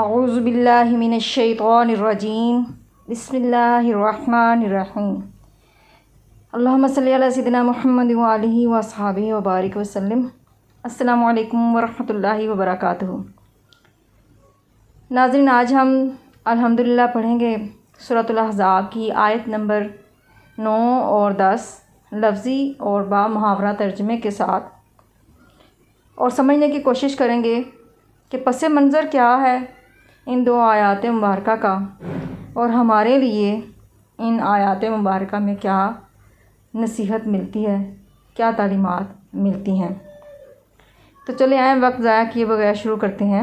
اعوذ باللہ من الشیطان الرجیم بسم اللہ الرحمن الرحیم اللہم صلی علی سیدنا محمد وآلہ واصحابہ وبارک وسلم۔ السلام علیکم ورحمۃ اللہ وبرکاتہ۔ ناظرین، آج ہم الحمدللہ پڑھیں گے سورۃ الاحزاب کی آیت نمبر 9 اور 10 لفظی اور با محاورہ ترجمے کے ساتھ، اور سمجھنے کی کوشش کریں گے کہ پس منظر کیا ہے ان دو آیات مبارکہ کا، اور ہمارے لیے ان آیات مبارکہ میں کیا نصیحت ملتی ہے، کیا تعلیمات ملتی ہیں۔ تو چلیں آئیں وقت ضائع کیے بغیر شروع کرتے ہیں۔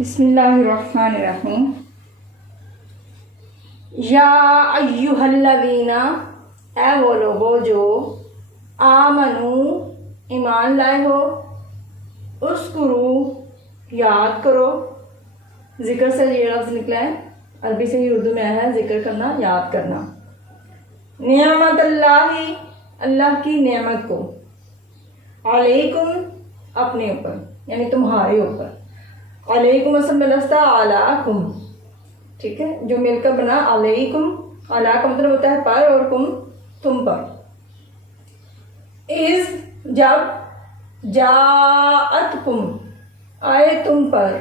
بسم اللہ الرحمن الرحیم۔ یا ایھا الذین، اے وہ لوگو جو آمنو، ایمان لائے ہو، اذکرو، یاد کرو۔ ذکر سے یہ لفظ نکلا ہے، عربی سے ہی اردو میں آیا ہے، ذکر کرنا، یاد کرنا۔ نعمت اللہ، اللہ کی نعمت کو، علیکم، اپنے اوپر یعنی تمہارے اوپر۔ علیکم اصل میں لفظ تھا علیکم، ٹھیک ہے، جو مل کر بنا علیکم۔ علی کا مطلب ہوتا ہے پر، اور کم تم پر۔ اذ، جب، جاءتکم، آئے تم پر،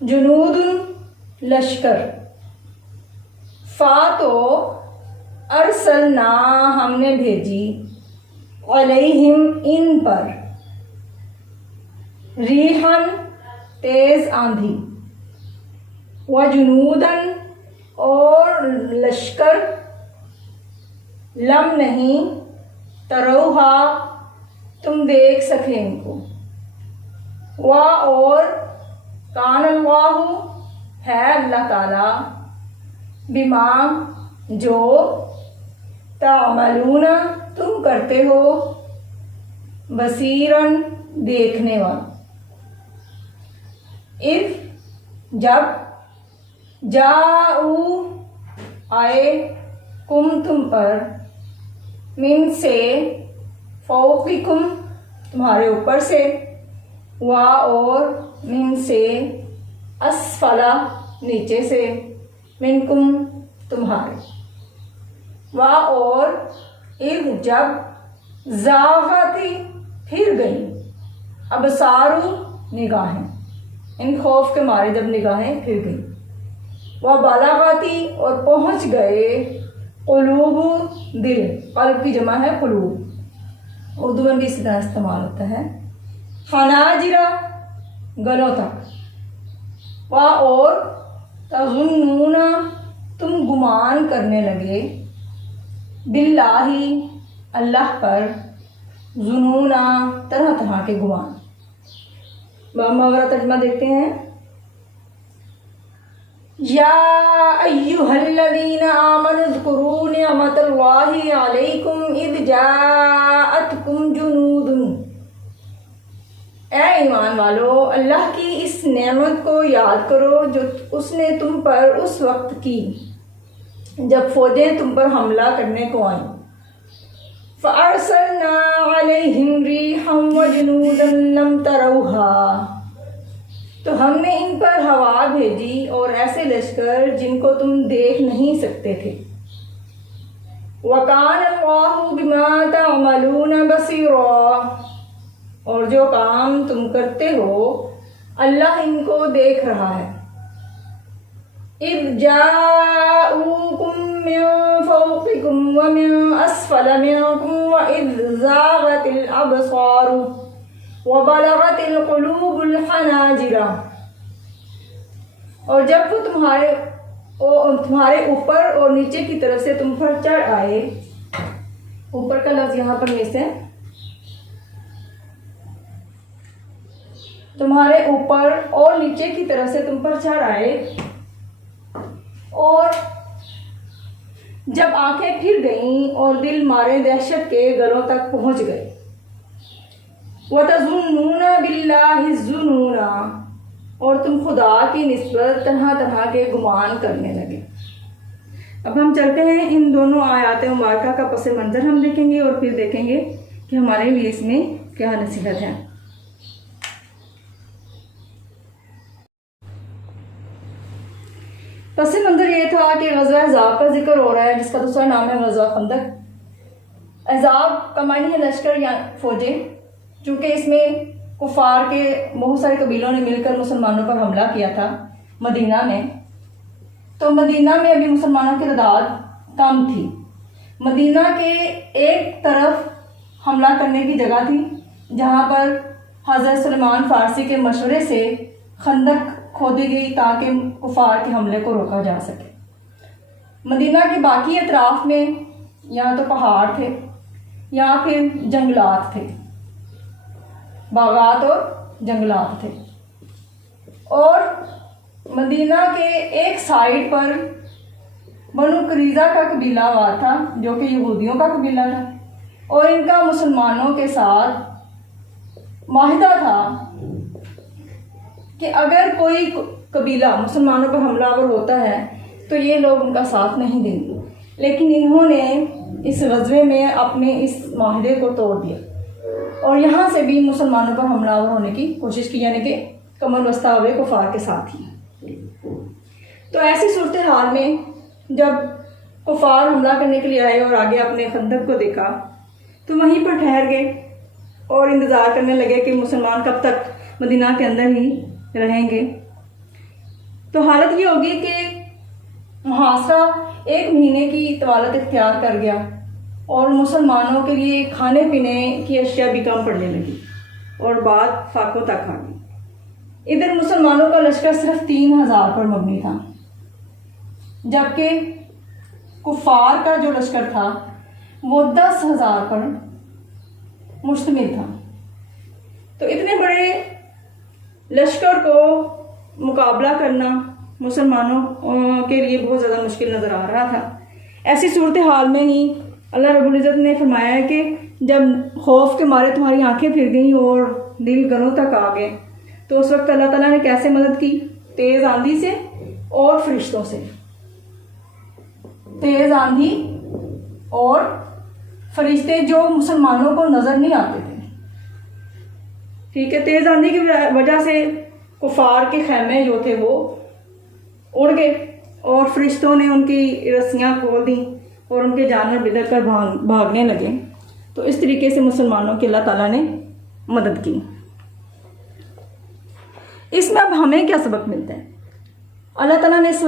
جنود، لشکر، فاتو، ارسلنا، ہم نے بھیجی، علیہم، ان پر، ریحن، تیز آندھی، وجنودن، اور لشکر، لم نہیں، تروہا، تم دیکھ سکیں ان کو، اور کان اللہ، ہے اللہ تعالی، بما، جو، تعملون، تم کرتے ہو، بصیرن، دیکھنے والا۔ اذ، جب، جاؤ، آئے، کم، تم پر، من، سے، فوقکم، تمہارے اوپر سے، اور، من، سے، اسفلا، نیچے سے، منکم، تمہارے، اور، اذ، جب، زاغتی، پھر گئی، ابصارو، نگاہیں، ان خوف کے مارے جب نگاہیں پھر گئی، بلغتی، اور پہنچ گئے، قلوب، دل، قلب کی جمع ہے قلوب، اردو میں بھی اسی طرح استعمال ہوتا ہے، حناجرہ، گلوں تک، اور، تظنون، تم گمان کرنے لگے، باللہ، اللہ پر، ظنونا، طرح طرح کے گمان۔ محاورہ ترجمہ دیکھتے ہیں۔ یا ایھا الذین آمنوا اذکروا نعمت اللہ علیکم اذ جاءتکم جنود، اے ایمان والو، اللہ کی اس نعمت کو یاد کرو جو اس نے تم پر اس وقت کی جب فوجیں تم پر حملہ کرنے کو آئیں۔ فَأَرْسَلْنَا عَلَيْهِمْ رِيحًا وَجُنُودًا لَمْ تَرَوْهَا، تو ہم نے ان پر ہوا بھیجی اور ایسے لشکر جن کو تم دیکھ نہیں سکتے تھے۔ وَكَانَ اللَّهُ بِمَا تَعْمَلُونَ بَصِيرًا، اور جو کام تم کرتے ہو اللہ ان کو دیکھ رہا ہے۔ اذ جاءوکم من فوقکم ومن اسفل منکم واذ زاغت الابصار وبلغت القلوب الحناجر، اور جب وہ تمہارے اوپر اور نیچے کی طرف سے تم پر چڑھ آئے، اوپر کا لفظ یہاں پر مس ہے، تمہارے اوپر اور نیچے کی طرف سے تم پر چڑھ آئے، اور جب آنکھیں پھر گئیں اور دل مارے دہشت کے گلوں تک پہنچ گئے۔ وَتَظُنُّونَ بِاللَّهِ الظُّنُونَ، اور تم خدا کی نسبت طرح طرح کے گمان کرنے لگے۔ اب ہم چلتے ہیں ان دونوں آیات مبارکہ کا پس منظر ہم دیکھیں گے، اور پھر دیکھیں گے کہ ہمارے لیے اس میں کیا نصیحت ہے۔ پس منظر یہ تھا کہ غزوہ احزاب کا ذکر ہو رہا ہے، جس کا دوسرا نام ہے غزوہ خندق۔ احزاب کا معنی ہے لشکر یا فوجیں، چونکہ اس میں کفار کے بہت سارے قبیلوں نے مل کر مسلمانوں پر حملہ کیا تھا مدینہ میں، تو مدینہ میں ابھی مسلمانوں کی تعداد کم تھی۔ مدینہ کے ایک طرف حملہ کرنے کی جگہ تھی جہاں پر حضرت سلیمان فارسی کے مشورے سے خندق کھودی گئی تاکہ کفار کے حملے کو روکا جا سکے۔ مدینہ کے باقی اطراف میں یا تو پہاڑ تھے یا پھر جنگلات تھے، باغات اور جنگلات تھے، اور مدینہ کے ایک سائڈ پر بنو قریظہ کا قبیلہ ہوا تھا جو کہ یہودیوں کا قبیلہ تھا، اور ان کا مسلمانوں کے ساتھ معاہدہ تھا کہ اگر کوئی قبیلہ مسلمانوں پر حملہ آور ہوتا ہے تو یہ لوگ ان کا ساتھ نہیں دیں گے، لیکن انہوں نے اس غزوے میں اپنے اس معاہدے کو توڑ دیا اور یہاں سے بھی مسلمانوں پر حملہ آور ہونے کی کوشش کی، یعنی کہ کمر بستہ ہوئے کفار کے ساتھ ہی۔ تو ایسی صورتحال میں جب کفار حملہ کرنے کے لیے آئے اور آگے اپنے خندق کو دیکھا تو وہیں پر ٹھہر گئے اور انتظار کرنے لگے کہ مسلمان کب تک مدینہ کے اندر ہی رہیں گے۔ تو حالت یہ ہوگی کہ محاصرہ 1 مہینے کی طوالت اختیار کر گیا اور مسلمانوں کے لیے کھانے پینے کی اشیاء بھی کم پڑنے لگی اور بات فاقوں تک آ گئی۔ ادھر مسلمانوں کا لشکر صرف 3000 پر مبنی تھا، جبکہ کفار کا جو لشکر تھا وہ 10,000 پر مشتمل تھا۔ تو اتنے بڑے لشکر کو مقابلہ کرنا مسلمانوں کے لیے بہت زیادہ مشکل نظر آ رہا تھا۔ ایسی صورتحال میں ہی اللہ رب العزت نے فرمایا ہے کہ جب خوف کے مارے تمہاری آنکھیں پھر گئیں اور دل گنوں تک آ گئے تو اس وقت اللہ تعالیٰ نے کیسے مدد کی؟ تیز آندھی سے اور فرشتوں سے۔ تیز آندھی اور فرشتے جو مسلمانوں کو نظر نہیں آتے تھے، ٹھیک ہے، تیز آندھی کی وجہ سے کفار کے خیمے جو تھے وہ اڑ گئے اور فرشتوں نے ان کی رسیاں کھول دیں اور ان کے جانور بدر کر بھاگنے لگے۔ تو اس طریقے سے مسلمانوں کی اللہ تعالیٰ نے مدد کی۔ اس میں اب ہمیں کیا سبق ملتا ہے؟ اللہ تعالیٰ نے اس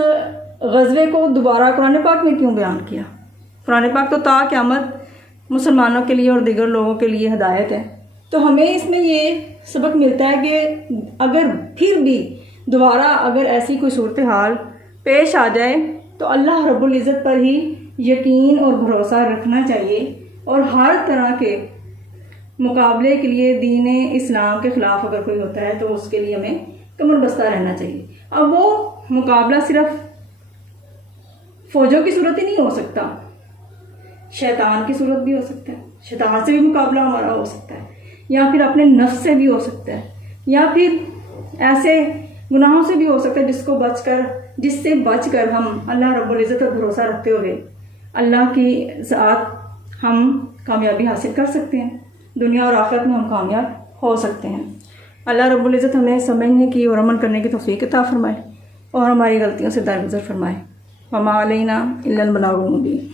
غزوے کو دوبارہ قرآن پاک میں کیوں بیان کیا؟ قرآن پاک تو تا قیامت مسلمانوں کے لیے اور دیگر لوگوں کے لیے ہدایت ہے، تو ہمیں اس میں یہ سبق ملتا ہے کہ اگر پھر بھی دوبارہ اگر ایسی کوئی صورتحال پیش آ جائے تو اللہ رب العزت پر ہی یقین اور بھروسہ رکھنا چاہیے، اور ہر طرح کے مقابلے کے لیے دین اسلام کے خلاف اگر کوئی ہوتا ہے تو اس کے لیے ہمیں کمر بستہ رہنا چاہیے۔ اب وہ مقابلہ صرف فوجوں کی صورت ہی نہیں ہو سکتا، شیطان کی صورت بھی ہو سکتا ہے، شیطان سے بھی مقابلہ ہمارا ہو سکتا ہے، یا پھر اپنے نفس سے بھی ہو سکتا ہے، یا پھر ایسے گناہوں سے بھی ہو سکتا ہے جس سے بچ کر ہم اللہ رب العزت پر بھروسہ رکھتے ہوئے اللہ کی ساتھ ہم کامیابی حاصل کر سکتے ہیں، دنیا اور آخرت میں ہم کامیاب ہو سکتے ہیں۔ اللہ رب العزت ہمیں سمجھنے کی اور عمل کرنے کی توفیق عطا فرمائے اور ہماری غلطیوں سے درگزر فرمائے۔ وما علینا الا البلاغ المبین۔